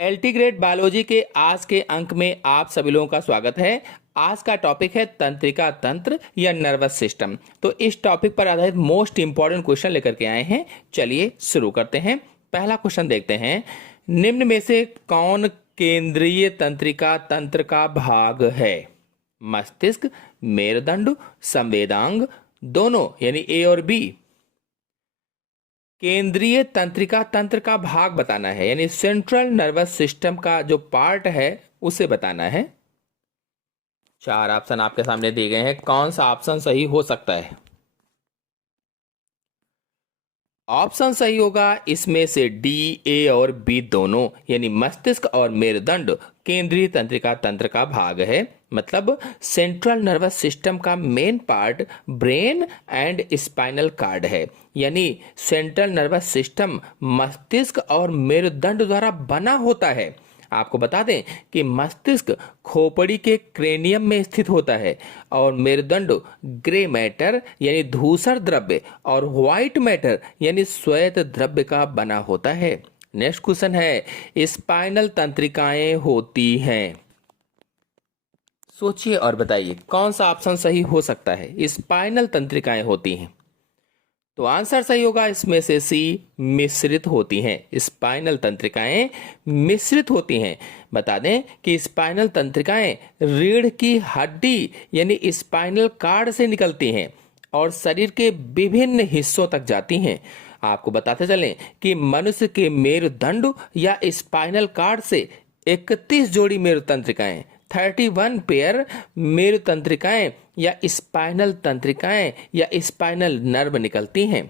LT grade biology के आज के अंक में आप सभी लोगों का स्वागत है। आज का टॉपिक है तंत्रिका तंत्र या नर्वस सिस्टम। तो इस टॉपिक पर आधारित मोस्ट इंपॉर्टेंट क्वेश्चन लेकर के आए हैं। चलिए शुरू करते हैं। पहला क्वेश्चन देखते हैं, निम्न में से कौन केंद्रीय तंत्रिका तंत्र का भाग है? मस्तिष्क, मेरुदंड, संवेदांग, दोनों यानी ए और बी। केंद्रीय तंत्रिका तंत्र का भाग बताना है, यानी सेंट्रल नर्वस सिस्टम का जो पार्ट है उसे बताना है। 4 ऑप्शन आपके सामने दिए गए हैं, कौन सा ऑप्शन सही हो सकता है? ऑप्शन सही होगा इसमें से डी, ए और बी दोनों, यानी मस्तिष्क और मेरुदंड केंद्रीय तंत्रिका तंत्र का भाग है। मतलब सेंट्रल नर्वस सिस्टम का main part brain and spinal cord है, यानी सेंट्रल नर्वस सिस्टम मस्तिष्क और मेरुदंड द्वारा बना होता है। आपको बता दें कि मस्तिष्क खोपड़ी के क्रेनियम में स्थित होता है और मेरुदंड ग्रे मैटर यानी धूसर द्रव्य और व्हाइट मैटर यानी श्वेत द्रव्य का बना होता है। नेक्स्ट क्वेश्चन है, स्पाइनल तंत्रिकाएं होती हैं। सोचिए और बताइए कौन सा ऑप्शन सही हो सकता है? स्पाइनल तंत्रिकाएं होती हैं, तो आंसर सही होगा इसमें से सी, मिश्रित होती हैं। स्पाइनल तंत्रिकाएं मिश्रित होती हैं। बता दें कि स्पाइनल तंत्रिकाएं रीढ़ की हड्डी यानी स्पाइनल कार्ड से निकलती हैं और शरीर के विभिन्न हिस्सों तक जाती हैं। आपको बताते चलें कि मनुष्य के मेरुदंड या स्पाइनल कार्ड से 31 जोड़ी मेरुतंत्रिकाएं 31 पेयर मेरुतंत्रिकाएं या स्पाइनल तंत्रिकाएं या स्पाइनल नर्व निकलती हैं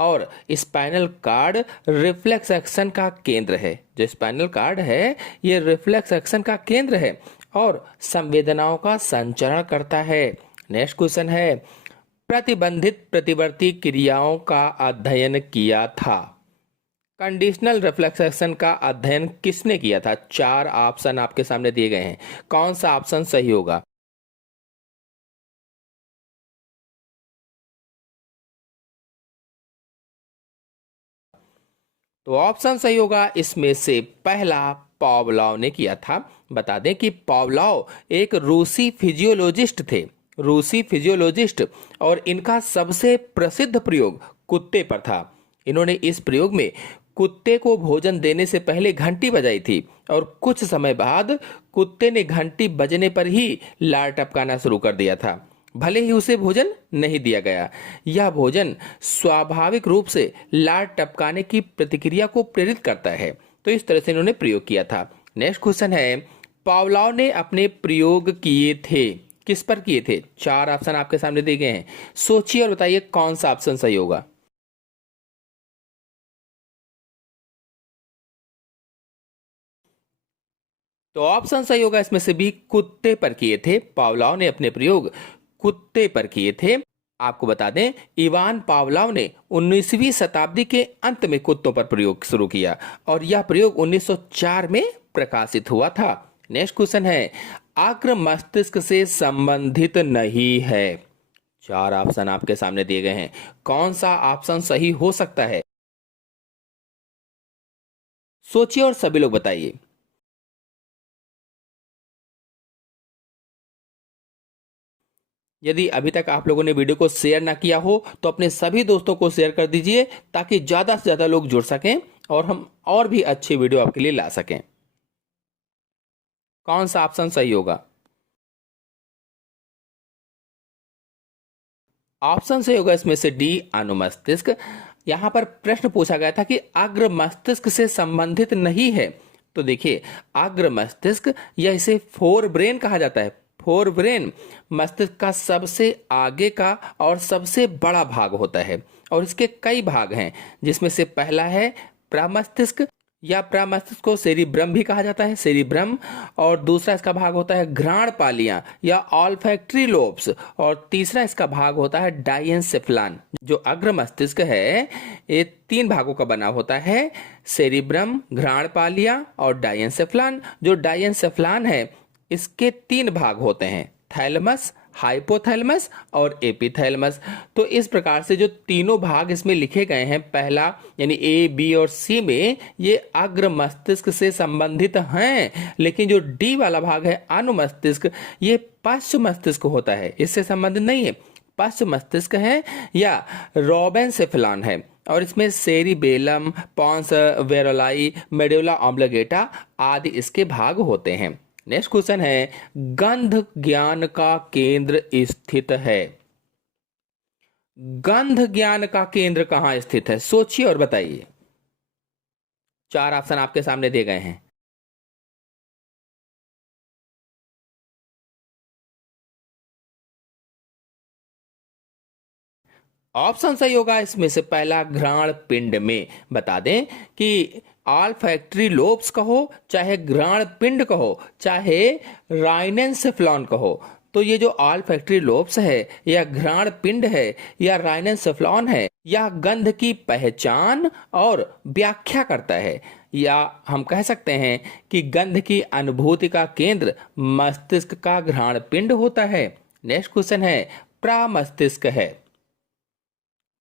और स्पाइनल कार्ड रिफ्लेक्स एक्शन का केंद्र है। जो स्पाइनल कार्ड है ये रिफ्लेक्स एक्शन का केंद्र है और संवेदनाओं का संचरण करता है। नेक्स्ट क्वेश्चन है, प्रतिबंधित प्रतिवर्ती क्रियाओं का अध्ययन किया था। कंडीशनल रिफ्लेक्सेशन का अध्ययन किसने किया था? 4 ऑप्शन आपके सामने दिए गए हैं, कौन सा ऑप्शन सही होगा? तो ऑप्शन सही होगा इसमें से पहला, पावलोव ने किया था। बता दें कि पावलोव एक रूसी फिजियोलॉजिस्ट थे, रूसी फिजियोलॉजिस्ट, और इनका सबसे प्रसिद्ध प्रयोग कुत्ते पर था। इन्होंने इस प्रयोग में कुत्ते को भोजन देने से पहले घंटी बजाई थी और कुछ समय बाद कुत्ते ने घंटी बजने पर ही लार टपकाना शुरू कर दिया था, भले ही उसे भोजन नहीं दिया गया। यह भोजन स्वाभाविक रूप से लार टपकाने की प्रतिक्रिया को प्रेरित करता है। तो इस तरह से इन्होंने प्रयोग किया था। नेक्स्ट क्वेश्चन है, पावलोव ने अपने प्रयोग किए थे, किस पर किए थे? 4 ऑप्शन आपके सामने दिए गए हैं, सोचिए और बताइए कौन सा ऑप्शन सही होगा। तो ऑप्शन सही होगा इसमें से भी, कुत्ते पर किए थे। पावलोव ने अपने प्रयोग कुत्ते पर किए थे। आपको बता दें इवान पावलोव ने 19वीं शताब्दी के अंत में कुत्तों पर प्रयोग शुरू किया और यह प्रयोग 1904 में प्रकाशित हुआ था। नेक्स्ट क्वेश्चन है, अग्र मस्तिष्क से संबंधित नहीं है। 4 ऑप्शन आपके सामने दिए गए हैं, कौन सा ऑप्शन सही हो सकता है? सोचिए और सभी लोग बताइए। यदि अभी तक आप लोगों ने वीडियो को शेयर ना किया हो तो अपने सभी दोस्तों को शेयर कर दीजिए ताकि ज्यादा से ज्यादा लोग जुड़ सकें और हम और भी अच्छी वीडियो आपके लिए ला सकें। कौन सा ऑप्शन सही होगा? ऑप्शन सही होगा इसमें से डी, अनुमस्तिष्क। यहां पर प्रश्न पूछा गया था कि अग्र मस्तिष्क से संबंधित नहीं है, तो देखिए अग्र मस्तिष्क या इसे फोर ब्रेन कहा जाता है। फोर ब्रेन मस्तिष्क का सबसे आगे का और सबसे बड़ा भाग होता है और इसके कई भाग हैं, जिसमें से पहला है प्रमस्तिष्क या प्रमस्तिष्क को सेरिब्रम भी कहा जाता है, सेरिब्रम। और दूसरा इसका भाग होता है घ्राण पालियां या ऑल्फैक्टरी लोब्स और तीसरा इसका भाग होता है डायेंसेफ्लान। जो अग्र मस्तिष्क है ये 3 भागों का बना होता है, सेरिब्रम, घ्राण पालियां और डायेंसेफ्लान। जो डायेंसेफ्लान है इसके 3 भाग होते हैं, थैलेमस, हाइपोथैलेमस और एपिथैलेमस। तो इस प्रकार से जो तीनों भाग इसमें लिखे गए हैं, पहला यानी ए, बी और सी में, ये अग्र मस्तिष्क से संबंधित हैं, लेकिन जो डी वाला भाग है अनुमस्तिष्क, ये पश्च मस्तिष्क होता है, इससे संबंधित नहीं है। पश्च मस्तिष्क है या रोबेनसेफेलॉन है, और इसमें सेरिबेलम, पॉन्स वेरोलाई, मेडुला ऑब्लिगेटा आदि इसके भाग होते हैं। नेक्स्ट क्वेश्चन है, गंध ज्ञान का केंद्र स्थित है। गंध ज्ञान का केंद्र कहां स्थित है? सोचिए और बताइए। 4 ऑप्शन आपके सामने दिए गए हैं। ऑप्शन सही होगा इसमें से पहला, घ्राण पिंड में। बता दें कि ऑल फैक्ट्री लोब्स कहो, चाहे घ्राण पिंड कहो, चाहे राइनेंसेफ्लॉन कहो, तो ये जो ऑल फैक्ट्री लोब्स है या घ्राण पिंड है या राइनेंसेफ्लॉन है, यह गंध की पहचान और व्याख्या करता है, या हम कह सकते हैं कि गंध की अनुभूति का केंद्र मस्तिष्क का घ्राण पिंड होता है। नेक्स्ट क्वेश्चन है, प्रमस्तिष्क है।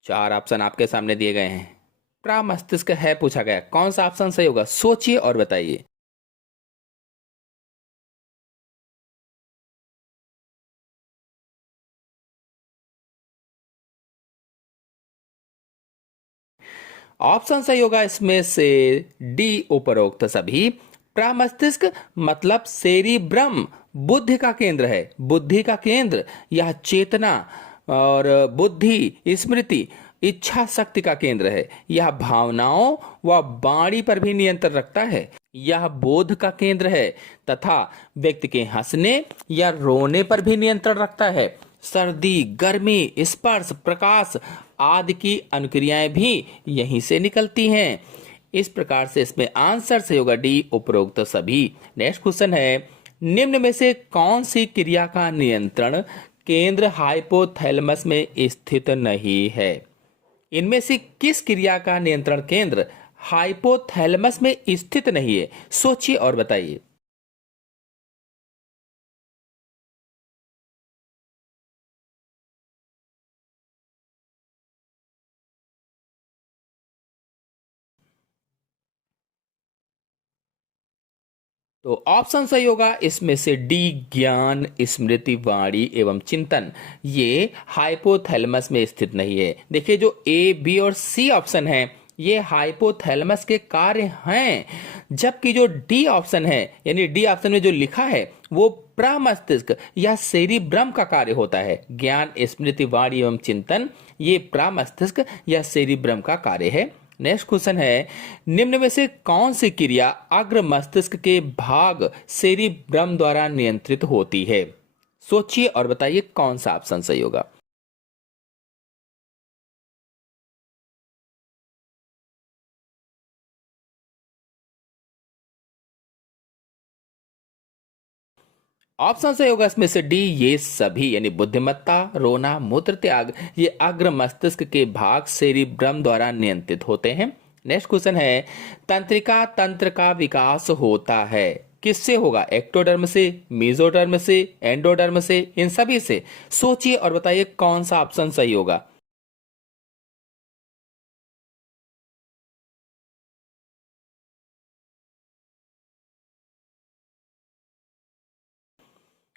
4 ऑप्शन आपके सामने दिए गए हैं। प्रमस्तिष्क है पूछा गया, कौन सा ऑप्शन सही होगा? सोचिए और बताइए। ऑप्शन सही होगा इसमें से डी, उपरोक्त सभी। प्रमस्तिष्क मतलब सेरिब्रम, बुद्धि का केंद्र है। बुद्धि का केंद्र यह चेतना और बुद्धि, स्मृति, इच्छा शक्ति का केंद्र है। यह भावनाओं व वाणी पर भी नियंत्रण रखता है। यह बोध का केंद्र है तथा व्यक्ति के हंसने या रोने पर भी नियंत्रण रखता है। सर्दी, गर्मी, स्पर्श, प्रकाश आदि की अनुक्रियाएं भी यहीं से निकलती हैं। इस प्रकार से इसमें आंसर से होगा डी, उपरोक्त सभी। नेक्स्ट क्वेश्चन है, निम्न में से कौन सी क्रिया का नियंत्रण केंद्र हाइपोथैलेमस में स्थित नहीं है? इनमें से किस क्रिया का नियंत्रण केंद्र हाइपोथैलेमस में स्थित नहीं है? सोचिए और बताइए। तो ऑप्शन सही होगा इसमें से डी, ज्ञान, स्मृति, वाणी एवं चिंतन, ये हाइपोथैलेमस में स्थित नहीं है। देखिए जो ए, बी और सी ऑप्शन है, ये हाइपोथैलेमस के कार्य हैं, जबकि जो डी ऑप्शन है, यानी डी ऑप्शन में जो लिखा है वो प्रमस्तिष्क या सेरिब्रम का कार्य होता है। ज्ञान, स्मृति, वाणी एवं चिंतन, ये प्रमस्तिष्क या सेरिब्रम का कार्य है। नेक्स्ट क्वेश्चन है, निम्न में से कौन सी क्रिया अग्र मस्तिष्क के भाग सेरिब्रम द्वारा नियंत्रित होती है? सोचिए और बताइए कौन सा ऑप्शन सही होगा। ऑप्शन सही होगा इसमें से डी, ये सभी, यानी बुद्धिमत्ता, रोना, मूत्र त्याग, ये अग्र मस्तिष्क के भाग सेरिब्रम द्वारा नियंत्रित होते हैं। नेक्स्ट क्वेश्चन है, तंत्रिका तंत्र का विकास होता है किससे होगा? एक्टोडर्म से, मेसोडर्म से, एंडोडर्म से, इन सभी से। सोचिए और बताइए कौन सा ऑप्शन सही होगा।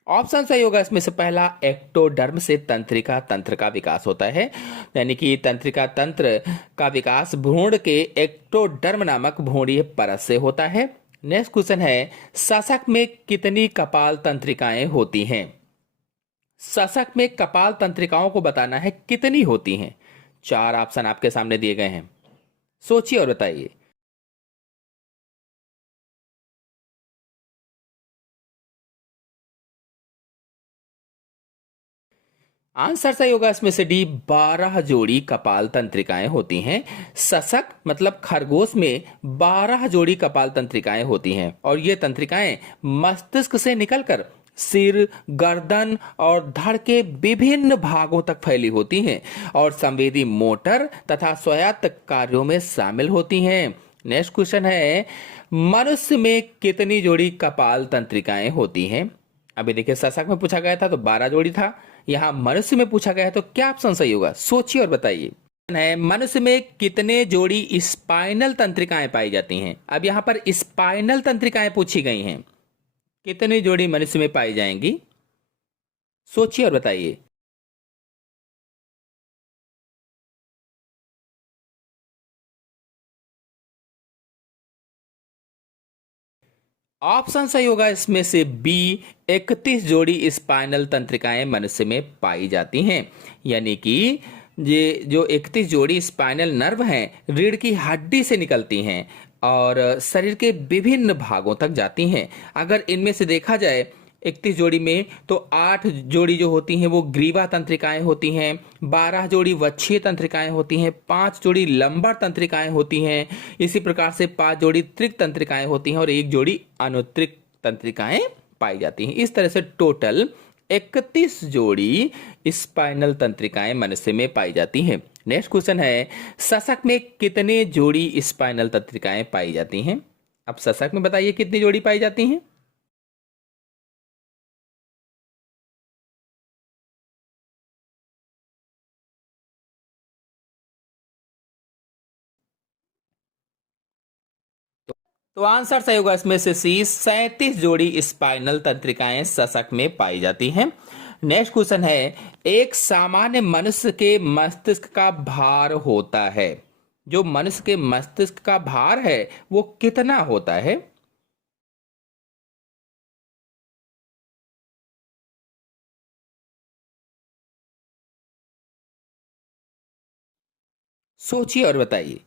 ऑप्शन सही होगा इसमें से पहला, एक्टोडर्म से तंत्रिका तंत्र का विकास होता है, यानी कि तंत्रिका तंत्र का विकास भ्रूण के एक्टोडर्म नामक भ्रूणीय परत से होता है। नेक्स्ट क्वेश्चन है, सशक में कितनी कपाल तंत्रिकाएं होती हैं? सशक में कपाल तंत्रिकाओं को बताना है कितनी होती हैं। 4 ऑप्शन आपके सामने दिए गए हैं, सोचिए और बताइए। आंसर सही होगा इसमें से डी, 12 जोड़ी कपाल तंत्रिकाएं होती हैं। सशक मतलब खरगोश में 12 जोड़ी कपाल तंत्रिकाएं होती हैं, और ये तंत्रिकाएं मस्तिष्क से निकलकर सिर, गर्दन और धड़ के विभिन्न भागों तक फैली होती हैं और संवेदी मोटर तथा स्वायत्त कार्यों में शामिल होती हैं। नेक्स्ट क्वेश्चन है, मनुष्य में कितनी जोड़ी कपाल तंत्रिकाएं होती हैं? अभी देखिए सशक में पूछा गया था तो 12 जोड़ी था, यहाँ मनुष्य में पूछा गया है तो क्या ऑप्शन सही होगा, सोचिए और बताइए। है मनुष्य में कितने जोड़ी स्पाइनल तंत्रिकाएं पाई जाती हैं। अब यहाँ पर स्पाइनल तंत्रिकाएं पूछी गई हैं, कितनी जोड़ी मनुष्य में पाई जाएंगी, सोचिए और बताइए। ऑप्शन सही होगा इसमें से बी, 31 जोड़ी स्पाइनल तंत्रिकाएं मनुष्य में पाई जाती हैं। यानी कि ये जो 31 जोड़ी स्पाइनल नर्व हैं रीढ़ की हड्डी से निकलती हैं और शरीर के विभिन्न भागों तक जाती हैं। अगर इनमें से देखा जाए 31 जोड़ी में तो 8 जोड़ी जो होती हैं वो ग्रीवा तंत्रिकाएं होती हैं, 12 जोड़ी वक्षीय तंत्रिकाएं होती हैं, 5 जोड़ी लंबर तंत्रिकाएं होती हैं, इसी प्रकार से 5 जोड़ी त्रिक तंत्रिकाएं होती हैं और 1 जोड़ी अनुत्रिक तंत्रिकाएं पाई जाती हैं। इस तरह से टोटल 31 जोड़ी स्पाइनल तंत्रिकाएं मनुष्य में पाई जाती हैं। नेक्स्ट क्वेश्चन है, सशक में कितने जोड़ी स्पाइनल तंत्रिकाएं पाई जाती हैं। अब सशक में बताइए कितनी जोड़ी पाई जाती हैं। तो आंसर सही होगा इसमें से सी, 37 जोड़ी स्पाइनल तंत्रिकाएं सशक में पाई जाती हैं। नेक्स्ट क्वेश्चन है, एक सामान्य मनुष्य के मस्तिष्क का भार होता है, जो मनुष्य के मस्तिष्क का भार है वो कितना होता है, सोचिए और बताइए।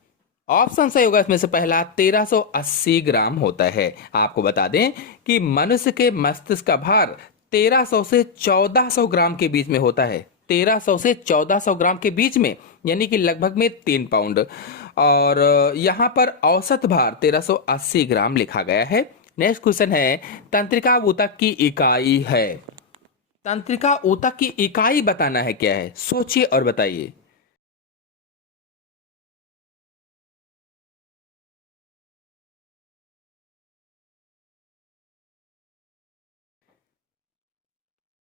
ऑप्शन सही होगा इसमें से पहला 1380 ग्राम होता है। आपको बता दें कि मनुष्य के मस्तिष्क का भार 1300 से 1400 ग्राम के बीच में होता है, 1300 से 1400 ग्राम के बीच में, यानी कि लगभग में 3 पाउंड। और यहाँ पर औसत भार 1380 ग्राम लिखा गया है। नेक्स्ट क्वेश्चन है, तंत्रिका ऊतक की इकाई है, तंत्रिका ऊतक की इकाई बताना है क्या है, सोचिए और बताइए।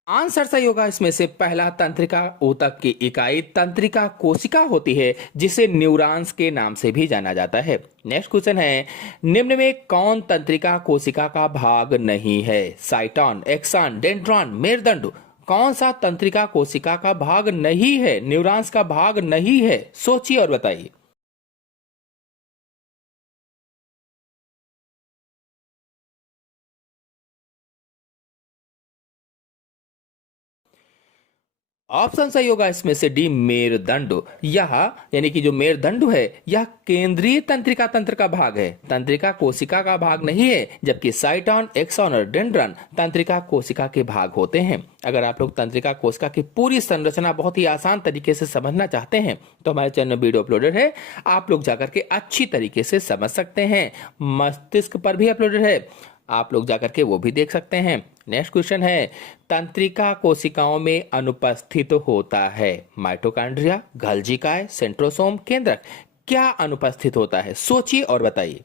आंसर सही होगा इसमें से पहला, तंत्रिका ऊतक की इकाई तंत्रिका कोशिका होती है, जिसे न्यूरॉन्स के नाम से भी जाना जाता है। नेक्स्ट क्वेश्चन है, निम्न में कौन तंत्रिका कोशिका का भाग नहीं है, साइटॉन, एक्सॉन, डेंड्रॉन, मेरुदंड, कौन सा तंत्रिका कोशिका का भाग नहीं है, न्यूरॉन्स का भाग नहीं है, सोचिए और बताइए। ऑप्शन सही होगा इसमें से डी, मेरुदंड। यह यानी कि जो मेरुदंड है यह केंद्रीय तंत्रिका तंत्र का भाग है, तंत्रिका कोशिका का भाग नहीं है, जबकि साइटॉन, एक्सॉन और डेंड्रन तंत्रिका कोशिका के भाग होते हैं। अगर आप लोग तंत्रिका कोशिका की पूरी संरचना बहुत ही आसान तरीके से समझना चाहते हैं तो हमारे चैनल में वीडियो अपलोडेड है, आप लोग जाकर के अच्छी तरीके से समझ सकते हैं। मस्तिष्क पर भी अपलोडेड है, आप लोग जाकर के वो भी देख सकते हैं। नेक्स्ट क्वेश्चन है, तंत्रिका कोशिकाओं में अनुपस्थित होता है, माइटोकॉन्ड्रिया, गल्जिकाय, सेंट्रोसोम, केंद्रक, क्या अनुपस्थित होता है, सोचिए और बताइए।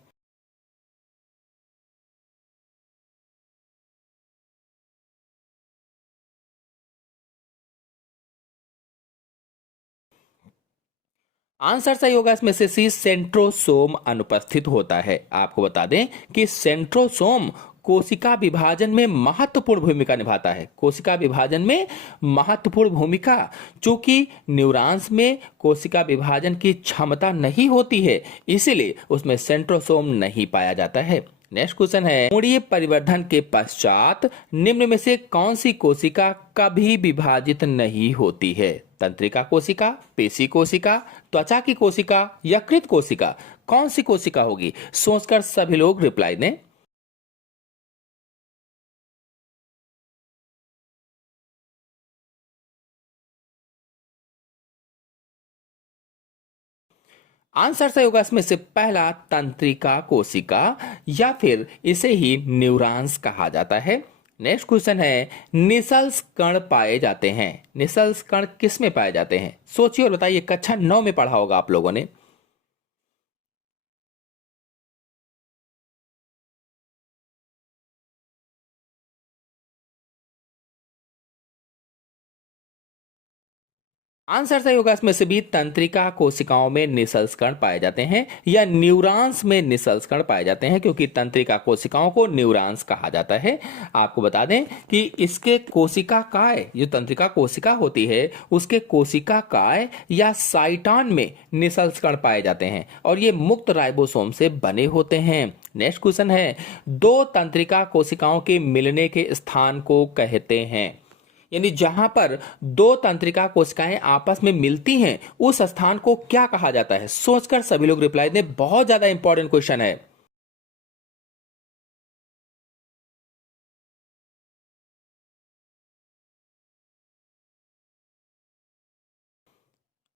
आंसर सही होगा इसमें से सी, सेंट्रोसोम अनुपस्थित होता है। आपको बता दें कि सेंट्रोसोम कोशिका विभाजन में महत्वपूर्ण भूमिका निभाता है, कोशिका विभाजन में महत्वपूर्ण भूमिका। चूंकि न्यूरॉन्स में कोशिका विभाजन की क्षमता नहीं होती है, इसीलिए उसमें सेंट्रोसोम नहीं पाया जाता है। नेक्स्ट क्वेश्चन है, कोणीय परिवर्धन के पश्चात निम्न में से कौन सी कोशिका कभी विभाजित नहीं होती है, तंत्रिका कोशिका, पेशी कोशिका, त्वचा की कोशिका, यकृत कोशिका, कौन सी कोशिका होगी, सोचकर सभी लोग रिप्लाई दें। आंसर सही होगा इसमें से पहला, तंत्रिका कोशिका, या फिर इसे ही न्यूरॉन्स कहा जाता है। नेक्स्ट क्वेश्चन है, निसल्स कण पाए जाते हैं, निसल्स कण किस में पाए जाते हैं, सोचिए और बताइए। कक्षा 9 में पढ़ा होगा आप लोगों ने। आंसर सही होगा इसमें से भी। तंत्रिका कोशिकाओं में निसंस्करण पाए जाते हैं या न्यूरॉन्स में निसंस्करण पाए जाते हैं, क्योंकि तंत्रिका कोशिकाओं को न्यूरॉन्स कहा जाता है। आपको बता दें कि इसके कोशिका काय, जो तंत्रिका कोशिका होती है उसके कोशिका काय या साइटॉन में निसंस्करण पाए जाते हैं और ये मुक्त राइबोसोम से बने होते हैं। नेक्स्ट क्वेश्चन है, दो तंत्रिका कोशिकाओं के मिलने के स्थान को कहते हैं, यानी जहां पर दो तंत्रिका कोशिकाएं आपस में मिलती हैं उस स्थान को क्या कहा जाता है? सोचकर सभी लोग रिप्लाई दें, बहुत ज्यादा इंपॉर्टेंट क्वेश्चन है।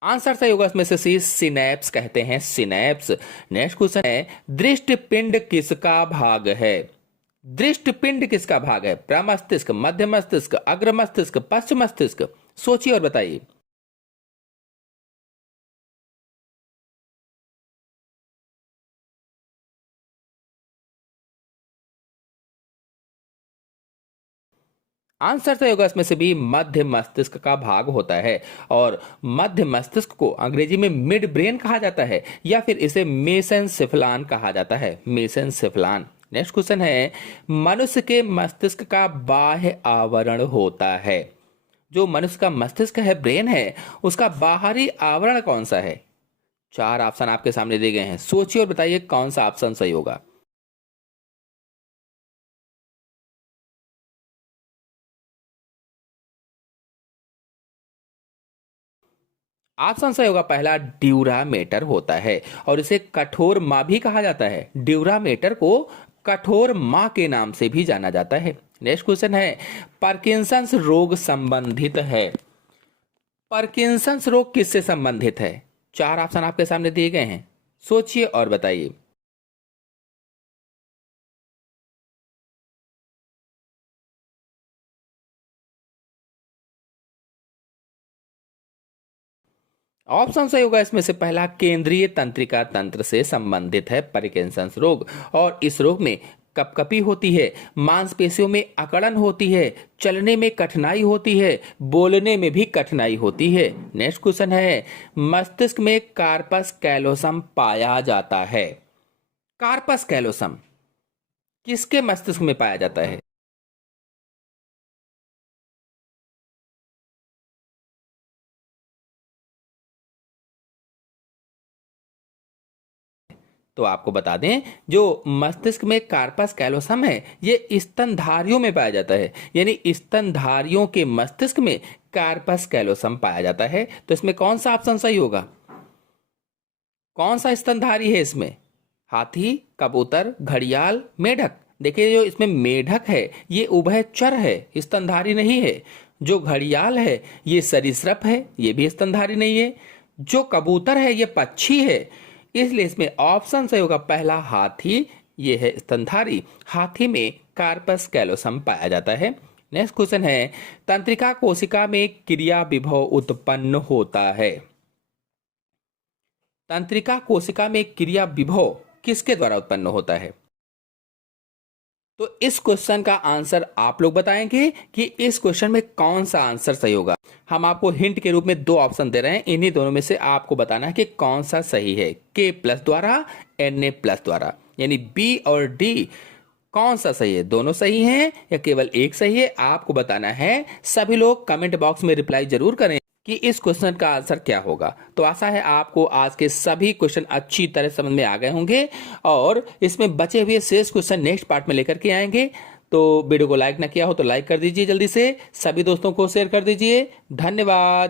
आंसर सही होगा इसमें से सी, सिनैप्स कहते हैं, सिनैप्स। नेक्स्ट क्वेश्चन है, दृष्टि पिंड किसका भाग है? दृष्टि पिंड किसका भाग है? प्रमस्तिष्क, मध्य मस्तिष्क, अग्र मस्तिष्क, पश्चिम मस्तिष्क? सोचिए और बताइए। आंसर सही होगा इसमें से भी, मध्य मस्तिष्क का भाग होता है। और मध्य मस्तिष्क को अंग्रेजी में मिड ब्रेन कहा जाता है या फिर इसे मेसेनसेफलान कहा जाता है, मेसेनसेफलान। नेक्स्ट क्वेश्चन है, मनुष्य के मस्तिष्क का बाह्य आवरण होता है। जो मनुष्य का मस्तिष्क है, ब्रेन है, उसका बाहरी आवरण कौन सा है? चार ऑप्शन आपके सामने दिए गए हैं, सोचिए और बताइए कौन सा ऑप्शन सही होगा। ऑप्शन सही होगा पहला, ड्यूरामेटर होता है और इसे कठोर मां भी कहा जाता है। ड्यूरामेटर को कठोर मां के नाम से भी जाना जाता है। नेक्स्ट क्वेश्चन है, पार्किंसंस रोग संबंधित है। पार्किंसंस रोग किससे संबंधित है? चार ऑप्शन आपके सामने दिए गए हैं, सोचिए और बताइए। ऑप्शन सही होगा इसमें से पहला, केंद्रीय तंत्रिका तंत्र से संबंधित है पार्किंसंस रोग। और इस रोग में कपकपी होती है, मांसपेशियों में अकड़न होती है, चलने में कठिनाई होती है, बोलने में भी कठिनाई होती है। नेक्स्ट क्वेश्चन है, मस्तिष्क में कार्पस कैलोसम पाया जाता है। कार्पस कैलोसम किसके मस्तिष्क में पाया जाता है? तो आपको बता दें, जो मस्तिष्क में कार्पस कैलोसम है ये स्तनधारियों में पाया जाता है, यानी स्तनधारियों के मस्तिष्क में कार्पस कैलोसम पाया जाता है। तो इसमें कौन सा ऑप्शन सही होगा? कौन सा स्तनधारी है इसमें? हाथी, कबूतर, घड़ियाल, मेढक? देखिए, जो इसमें मेढक है ये उभयचर है, स्तनधारी नहीं है। जो घड़ियाल है ये सरीसृप है, ये भी स्तनधारी नहीं है। जो कबूतर है ये पक्षी है, इसलिए इसमें ऑप्शन सही होगा पहला, हाथी, ये है स्तनधारी। हाथी में कार्पस कैलोसम पाया जाता है। नेक्स्ट क्वेश्चन है, तंत्रिका कोशिका में क्रिया विभव उत्पन्न होता है। तंत्रिका कोशिका में क्रिया विभव किसके द्वारा उत्पन्न होता है? तो इस क्वेश्चन का आंसर आप लोग बताएंगे कि इस क्वेश्चन में कौन सा आंसर सही होगा। हम आपको हिंट के रूप में दो ऑप्शन दे रहे हैं, इन्हीं दोनों में से आपको बताना है कि कौन सा सही है, के प्लस द्वारा, Na प्लस द्वारा, यानी बी और डी कौन सा सही है? दोनों सही हैं या केवल एक सही है? आपको बताना है। सभी लोग कमेंट बॉक्स में रिप्लाई जरूर करें कि इस क्वेश्चन का आंसर क्या होगा। तो आशा है आपको आज के सभी क्वेश्चन अच्छी तरह समझ में आ गए होंगे और इसमें बचे हुए शेष क्वेश्चन नेक्स्ट पार्ट में लेकर के आएंगे। तो वीडियो को लाइक ना किया हो तो लाइक कर दीजिए, जल्दी से सभी दोस्तों को शेयर कर दीजिए। धन्यवाद।